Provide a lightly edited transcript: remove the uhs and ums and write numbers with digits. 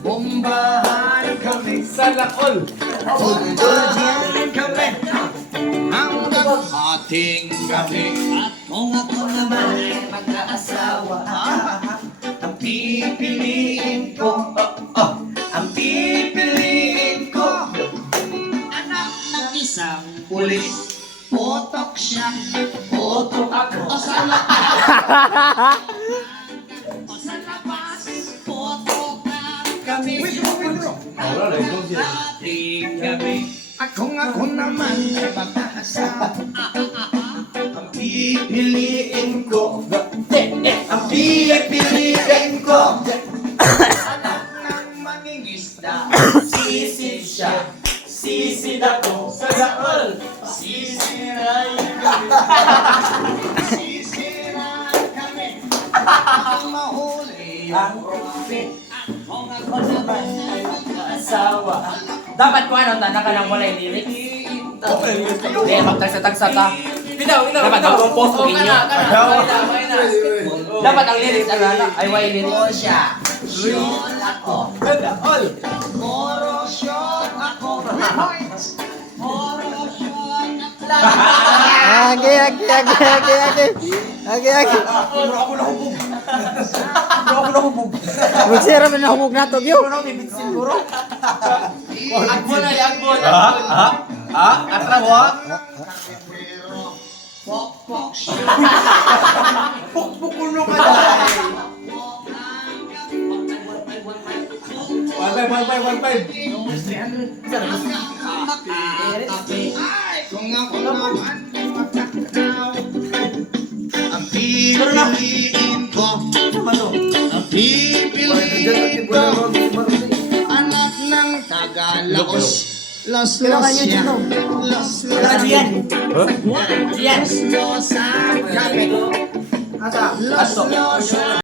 Bombahan kami sa laol. Bombahan kami hanggang ating gabi. At kung ako naman ay mag-aasawa, ang pipiliin ko, ang pipiliin ko, anak ng isang pulis. Potok siya, potok ako. O sa labas, potok kami. Ating gabi. Ako naman ay mag-aasawa, ang pipiliin ko, ang pipiliin ko, anak ng mangingisda. Sisid siya, sisid ako sa daol. Sisiray kami, sisiray kami, ang mahuli ang profit. Kung ako naman ay mag-aasawa. Dapat ko ano, tanak ka lang wala yung lyrics. Hindi, magtagsa-tagsa ka. Dapat mag-compose ko inyo. Dapat ang lyrics, ano, ay why lyrics. Shot ako, korosyon ako, korosyon ako. Agi. Magsira man na humog na to, Gyo. Agbon ay agbon. Atrawa? Pok-pok siya. Pukpukulo ka dahil. 1-5. Kung ako naman ay magkakataw, ang pipiliin ko, ang pipiliin ko, anak ng Tagalaos. Los Losian. Los Losian. Los Losian. Los Losian.